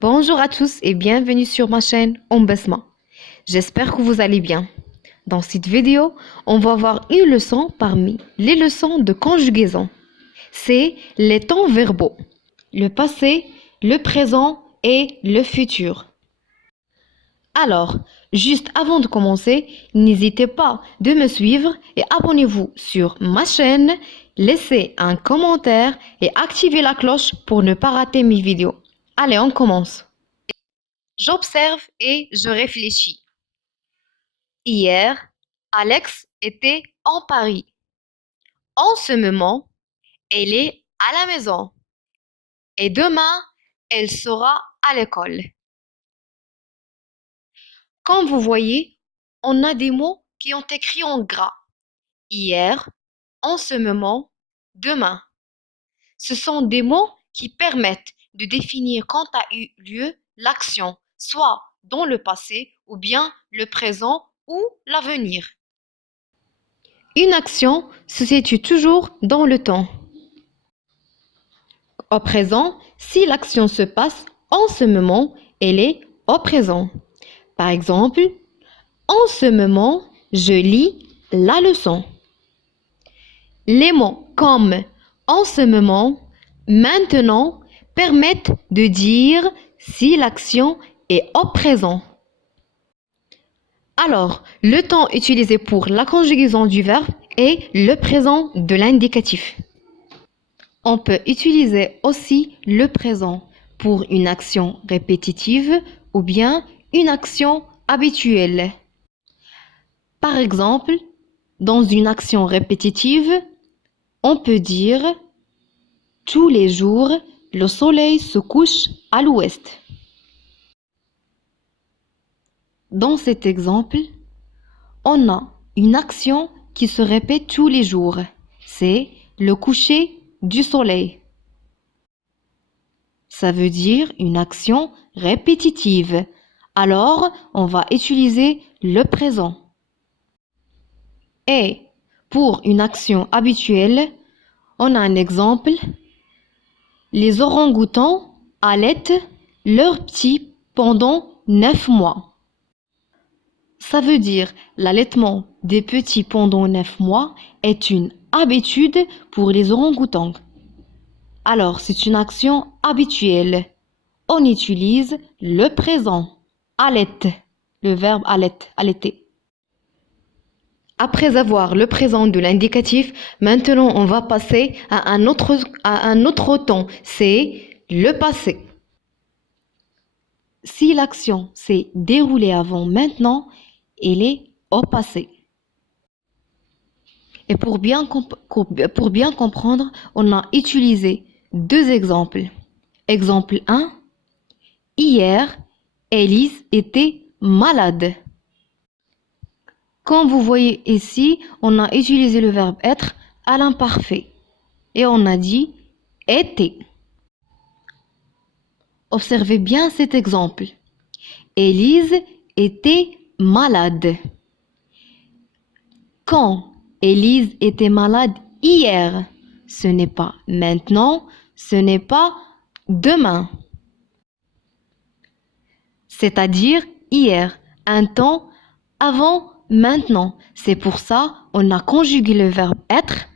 Bonjour à tous et bienvenue sur ma chaîne Ombesma. J'espère que vous allez bien. Dans cette vidéo, on va voir une leçon parmi les leçons de conjugaison. C'est les temps verbaux, le passé, le présent et le futur. Alors, juste avant de commencer, n'hésitez pas de me suivre et abonnez-vous sur ma chaîne, laissez un commentaire et activez la cloche pour ne pas rater mes vidéos. Allez, on commence. J'observe et je réfléchis. Hier, Alex était en Paris. En ce moment, elle est à la maison. Et demain, elle sera à l'école. Comme vous voyez, on a des mots qui ont écrit en gras. Hier, en ce moment, demain. Ce sont des mots qui permettent de définir quand a eu lieu l'action, soit dans le passé ou bien le présent ou l'avenir. Une action se situe toujours dans le temps. Au présent, si l'action se passe en ce moment, elle est au présent. Par exemple, en ce moment, je lis la leçon. Les mots comme en ce moment, maintenant permettent de dire si l'action est au présent. Alors, le temps utilisé pour la conjugaison du verbe est le présent de l'indicatif. On peut utiliser aussi le présent pour une action répétitive ou bien une action habituelle. Par exemple, dans une action répétitive, on peut dire tous les jours, le soleil se couche à l'ouest. Dans cet exemple, on a une action qui se répète tous les jours. C'est le coucher du soleil. Ça veut dire une action répétitive. Alors, on va utiliser le présent. Et pour une action habituelle, on a un exemple. Les orang-outans allaitent leurs petits pendant 9 mois. Ça veut dire l'allaitement des petits pendant 9 mois est une habitude pour les orang-outans. Alors, c'est une action habituelle. On utilise le présent. Allaite, le verbe allaiter. Après avoir le présent de l'indicatif, maintenant on va passer à un autre temps. C'est le passé. Si l'action s'est déroulée avant maintenant, elle est au passé. Et pour bien comprendre, on a utilisé deux exemples. Exemple 1. Hier, Élise était malade. Comme vous voyez ici, on a utilisé le verbe être à l'imparfait. Et on a dit était. Observez bien cet exemple. Élise était malade. Quand Élise était malade hier, ce n'est pas maintenant, ce n'est pas demain. C'est-à-dire hier, un temps avant maintenant. C'est pour ça on a conjugué le verbe être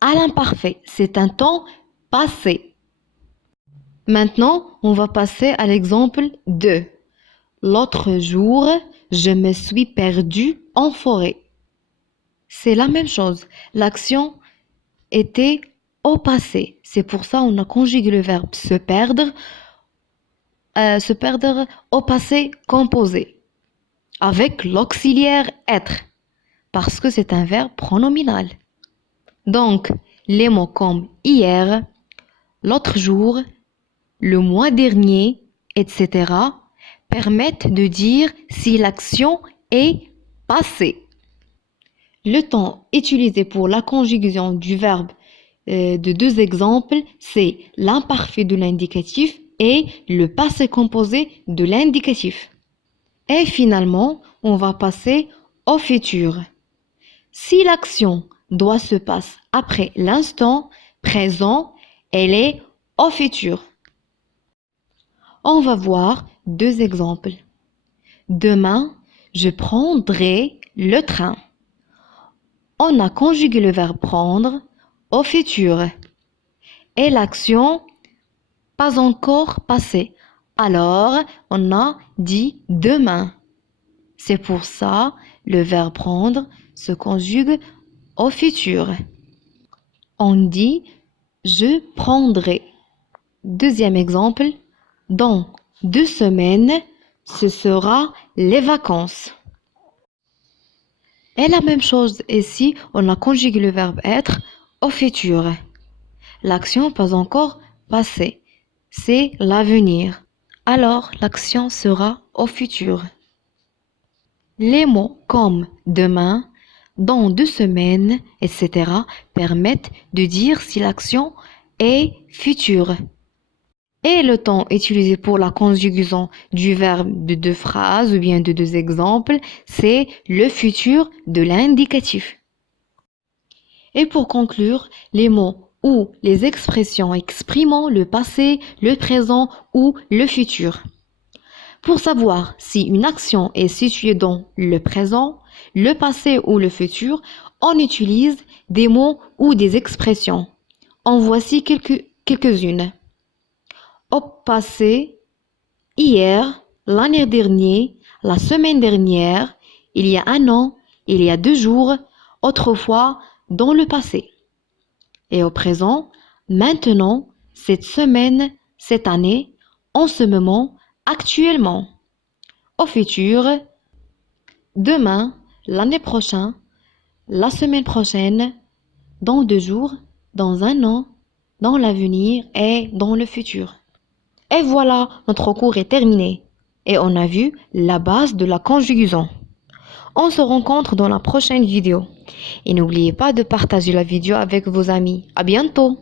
à l'imparfait. C'est un temps passé. Maintenant, on va passer à l'exemple 2. L'autre jour, je me suis perdue en forêt. C'est la même chose. L'action était au passé. C'est pour ça on a conjugué le verbe se perdre au passé composé avec l'auxiliaire être parce que c'est un verbe pronominal. Donc, les mots comme hier, l'autre jour, le mois dernier, etc. permettent de dire si l'action est passée. Le temps utilisé pour la conjugaison du verbe de deux exemples, c'est l'imparfait de l'indicatif et le passé composé de l'indicatif. Et finalement, on va passer au futur. Si l'action doit se passer après l'instant présent, elle est au futur. On va voir deux exemples. Demain, je prendrai le train. On a conjugué le verbe prendre au futur et l'action pas encore passée. Alors, on a dit demain. C'est pour ça le verbe prendre se conjugue au futur. On dit je prendrai. Deuxième exemple, dans 2 semaines, ce sera les vacances. Et la même chose ici, on a conjugué le verbe être au futur. L'action pas encore passée, c'est l'avenir. Alors l'action sera au futur. Les mots comme demain, dans 2 semaines, etc. permettent de dire si l'action est future. Et le temps utilisé pour la conjugaison du verbe de 2 phrases ou bien de 2 exemples, c'est le futur de l'indicatif. Et pour conclure, les mots ou les expressions exprimant le passé, le présent ou le futur. Pour savoir si une action est située dans le présent, le passé ou le futur, on utilise des mots ou des expressions. En voici quelques-unes. Au passé, hier, l'année dernière, la semaine dernière, il y a un an, il y a 2 jours, autrefois, dans le passé. Et au présent, maintenant, cette semaine, cette année, en ce moment, actuellement. Au futur, demain, l'année prochaine, la semaine prochaine, dans 2 jours, dans un an, dans l'avenir et dans le futur. Et voilà, notre cours est terminé. Et on a vu la base de la conjugaison. On se rencontre dans la prochaine vidéo. Et n'oubliez pas de partager la vidéo avec vos amis. À bientôt!